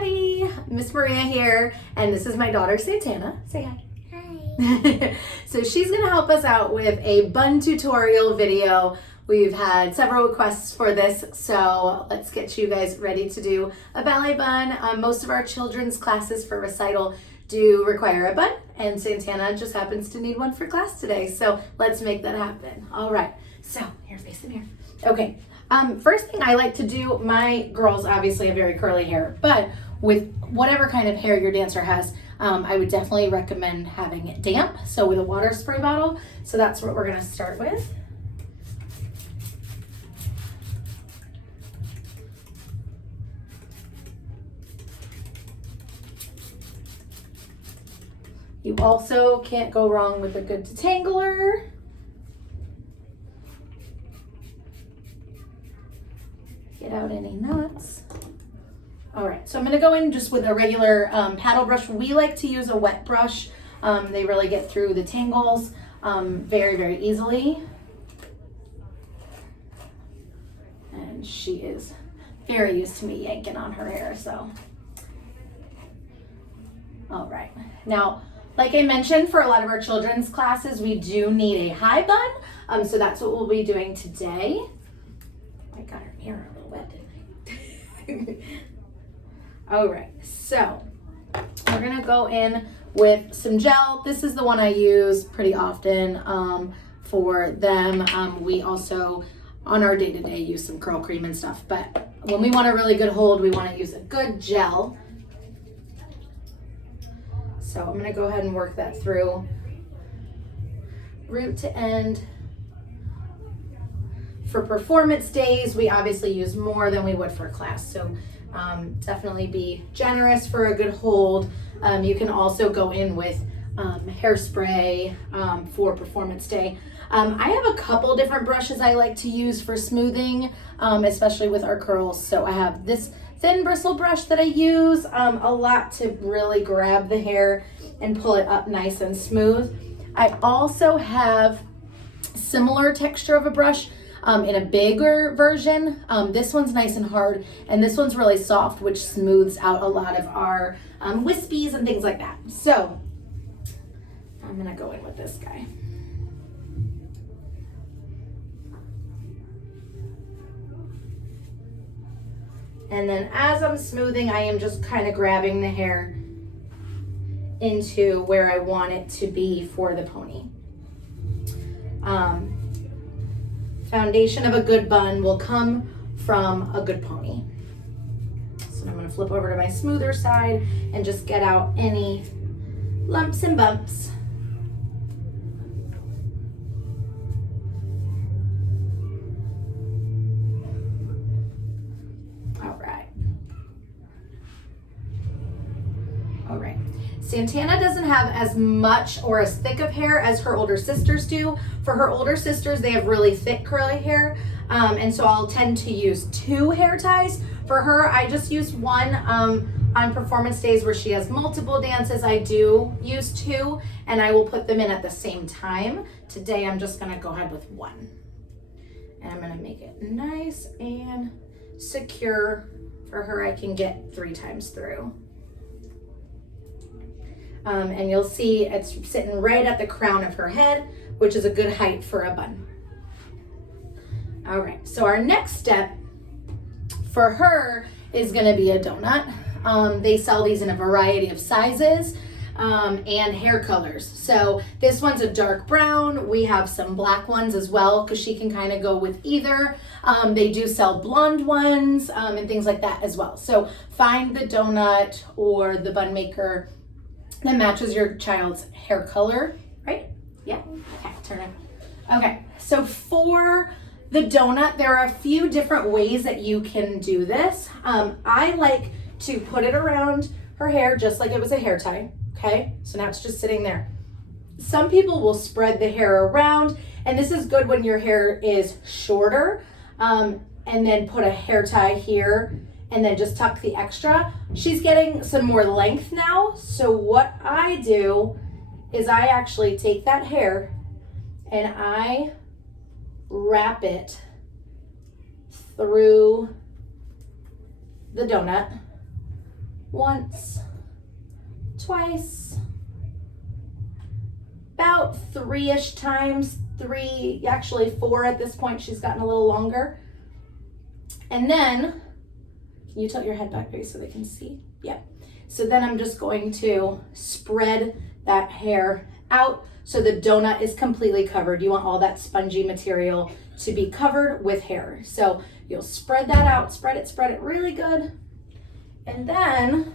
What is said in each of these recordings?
everybody, Miss Maria here, and this is my daughter Santana. Say hi. Hi. So she's gonna help us out with a bun tutorial video. We've had several requests for this, so let's get you guys ready to do a ballet bun. Most of our children's classes for recital do require a bun, and Santana just happens to need one for class today, so let's make that happen. All right, so here, face the mirror. Okay. First thing I like to do, my girls obviously have very curly hair, but with whatever kind of hair your dancer has, I would definitely recommend having it damp, so with a water spray bottle. So that's what we're gonna start with. You also can't go wrong with a good detangler. Get out any knots. All right, so I'm gonna go in just with a regular paddle brush. We like to use a wet brush. They really get through the tangles very, very easily. And she is very used to me yanking on her hair, so. All right, now, like I mentioned, for a lot of our children's classes, we do need a high bun. So that's what we'll be doing today. I got her mirror a little wet, didn't I? All right, so we're gonna go in with some gel. This is the one I use pretty often for them. We also, on our day-to-day, use some curl cream and stuff, but when we want a really good hold, we wanna use a good gel. So I'm gonna go ahead and work that through root to end. For performance days, we obviously use more than we would for class. So definitely be generous for a good hold. You can also go in with hairspray for performance day. I have a couple different brushes I like to use for smoothing, especially with our curls. So I have this thin bristle brush that I use a lot to really grab the hair and pull it up nice and smooth. I also have similar texture of a brush in a bigger version. This one's nice and hard, and this one's really soft, which smooths out a lot of our wispies and things like that. So I'm gonna go in with this guy. And then as I'm smoothing, I am just kind of grabbing the hair into where I want it to be for the pony. Foundation of a good bun will come from a good pony. So I'm gonna flip over to my smoother side and just get out any lumps and bumps. All right. Santana doesn't have as much or as thick of hair as her older sisters do. For her older sisters, they have really thick curly hair, and so I'll tend to use 2 hair ties. For her, I just use one. On performance days where she has multiple dances, I do use 2, and I will put them in at the same time. Today, I'm just gonna go ahead with 1. And I'm gonna make it nice and secure. For her, I can get 3 times through. And you'll see it's sitting right at the crown of her head, which is a good height for a bun. All right, so our next step for her is gonna be a donut. They sell these in a variety of sizes and hair colors. So this one's a dark brown. We have some black ones as well, because she can kind of go with either. They do sell blonde ones and things like that as well. So find the donut or the bun maker that matches your child's hair color, right? Yeah, okay, turn it. Okay, so for the donut, there are a few different ways that you can do this. I like to put it around her hair just like it was a hair tie, okay? So now it's just sitting there. Some people will spread the hair around, and this is good when your hair is shorter, and then put a hair tie here and then just tuck the extra. She's getting some more length now, so what I do is I actually take that hair and I wrap it through the donut once, twice, about 3-ish times, 3, actually 4 at this point. She's gotten a little longer. And then, can you tilt your head back, baby, so they can see? Yeah. So then I'm just going to spread that hair out so the donut is completely covered. You want all that spongy material to be covered with hair. So you'll spread that out, spread it really good. And then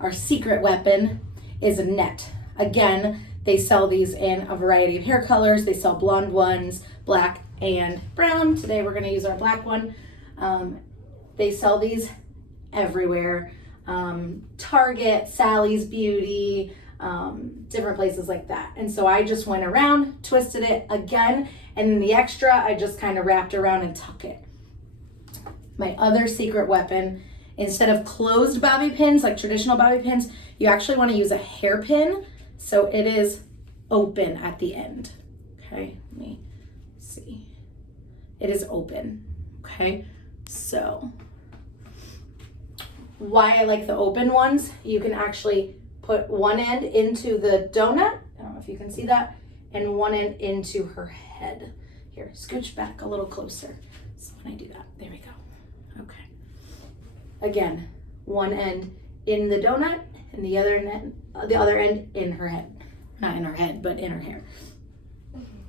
our secret weapon is a net. Again, they sell these in a variety of hair colors. They sell blonde ones, black and brown. Today we're gonna use our black one. They sell these everywhere. Target, Sally's Beauty, different places like that. And so I just went around, twisted it again, and then the extra I just kind of wrapped around and tuck it. My other secret weapon, instead of closed bobby pins, like traditional bobby pins, you actually want to use a hairpin so it is open at the end. Okay, let me see. It is open, okay? So why I like the open ones, you can actually put one end into the donut, I don't know if you can see that, and one end into her head. Here, scooch back a little closer. So when I do that, there we go. Okay. Again, one end in the donut and the other end in her head. Not in her head, but in her hair.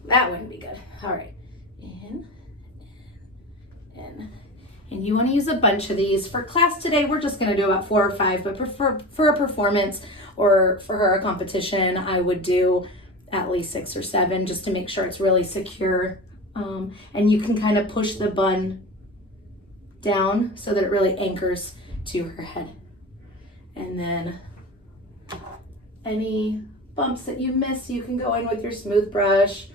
That wouldn't be good. All right. In. And you want to use a bunch of these. For class today, we're just going to do about 4 or 5, but for a performance or for her a competition, I would do at least 6 or 7 just to make sure it's really secure. And you can kind of push the bun down so that it really anchors to her head. And then any bumps that you miss, you can go in with your smooth brush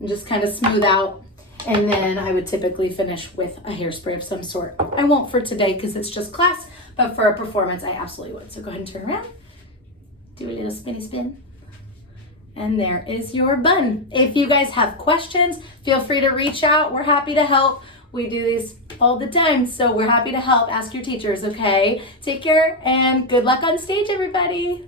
and just kind of smooth out. And then I would typically finish with a hairspray of some sort. I won't for today because it's just class, but for a performance, I absolutely would. So go ahead and turn around, do a little spinny spin. And there is your bun. If you guys have questions, feel free to reach out. We're happy to help. We do these all the time, so we're happy to help. Ask your teachers, okay? Take care and good luck on stage, everybody.